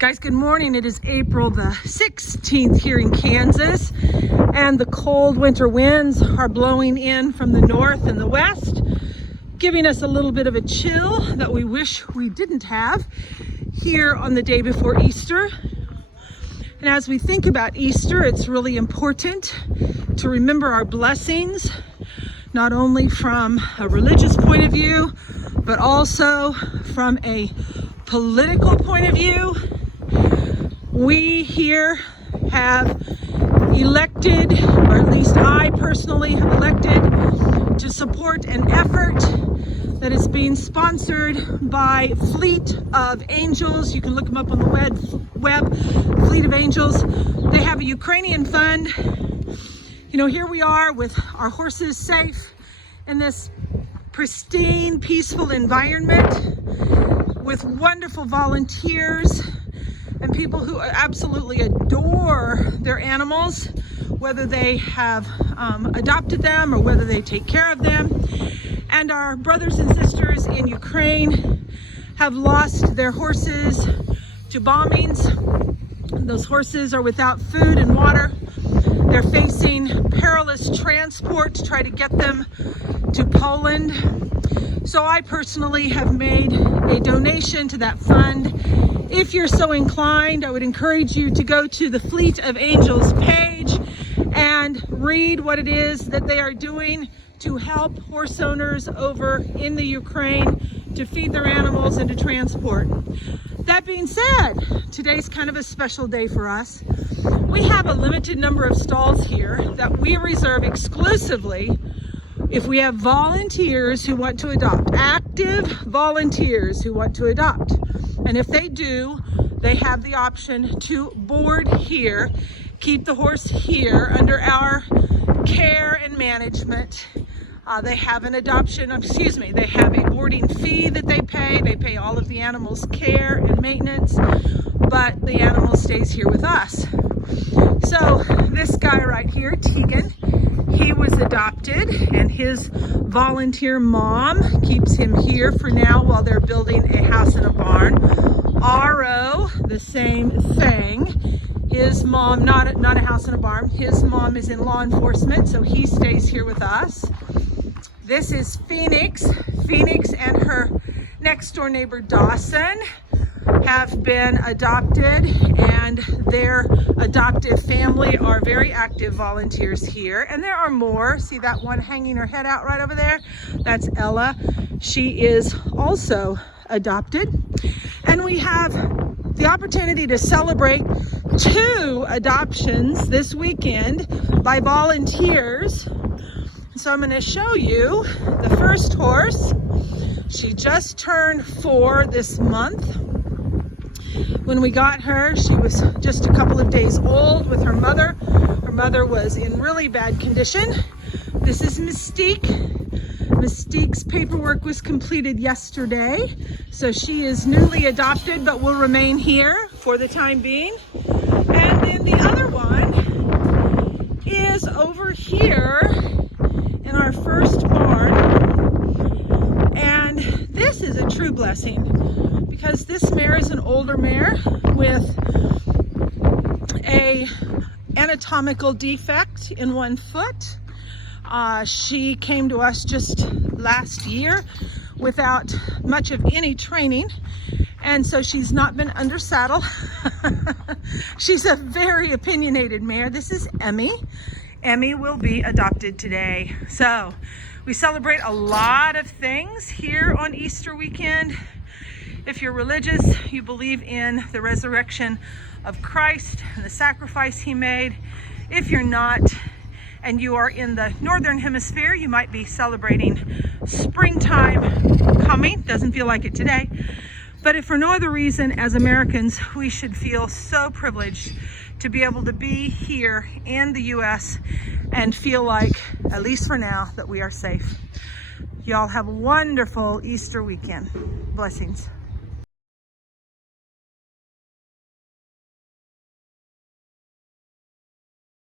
Guys, good morning. It is April the 16th here in Kansas, and the cold winter winds are blowing in from the north and the west, giving us a little bit of a chill that we wish we didn't have here on the day before Easter. And as we think about Easter, it's really important to remember our blessings, not only from a religious point of view, but also from a political point of view. We here have elected, or at least I personally have elected, to support an effort that is being sponsored by Fleet of Angels. You can look them up on the web, Fleet of Angels. They have a Ukrainian fund. You know, here we are with our horses safe in this pristine, peaceful environment with wonderful volunteers and people who absolutely adore their animals, whether they have adopted them or whether they take care of them. And our brothers and sisters in Ukraine have lost their horses to bombings. Those horses are without food and water. They're facing perilous transport to try to get them to Poland. So I personally have made a donation to that fund. If you're so inclined, I would encourage you to go to the Fleet of Angels page and read what it is that they are doing to help horse owners over in the Ukraine to feed their animals and to transport. That being said, today's kind of a special day for us. We have a limited number of stalls here that we reserve exclusively if we have volunteers who want to adopt, active volunteers who want to adopt. And if they do, they have the option to board here, keep the horse here under our care and management. They have an they have a boarding fee that they pay. They pay all of the animal's care and maintenance, but the animal stays here with us. So this guy right here, Tegan, he was adopted, and his volunteer mom keeps him here for now while they're building a house and a barn. Aro, the same thing. His mom, not a house and a barn. His mom is in law enforcement, so he stays here with us. This is Phoenix. Phoenix and her next door neighbor Dawson have been adopted, and their adoptive family are very active volunteers here. And there are more. See that one hanging her head out right over there? That's Ella. She is also adopted. And we have the opportunity to celebrate 2 adoptions this weekend by volunteers. So I'm going to show you the first horse. She just turned 4 this month. When we got her, she was just a couple of days old with her mother. Her mother was in really bad condition. This is Mystique. Mystique's paperwork was completed yesterday, so she is newly adopted but will remain here for the time being. And then the other one is over here in our first barn, and this is a true blessing because this mare is an older mare with a anatomical defect in one foot. She came to us just last year without much of any training, and so she's not been under saddle. She's a very opinionated mare. This is Emmie. Emmie will be adopted today. So we celebrate a lot of things here on Easter weekend. If you're religious, you believe in the resurrection of Christ and the sacrifice he made. If you're not, and you are in the northern hemisphere, you might be celebrating springtime coming. Doesn't feel like it today. But if for no other reason, as Americans, we should feel so privileged to be able to be here in the U.S. and feel like, at least for now, that we are safe. Y'all have a wonderful Easter weekend. Blessings.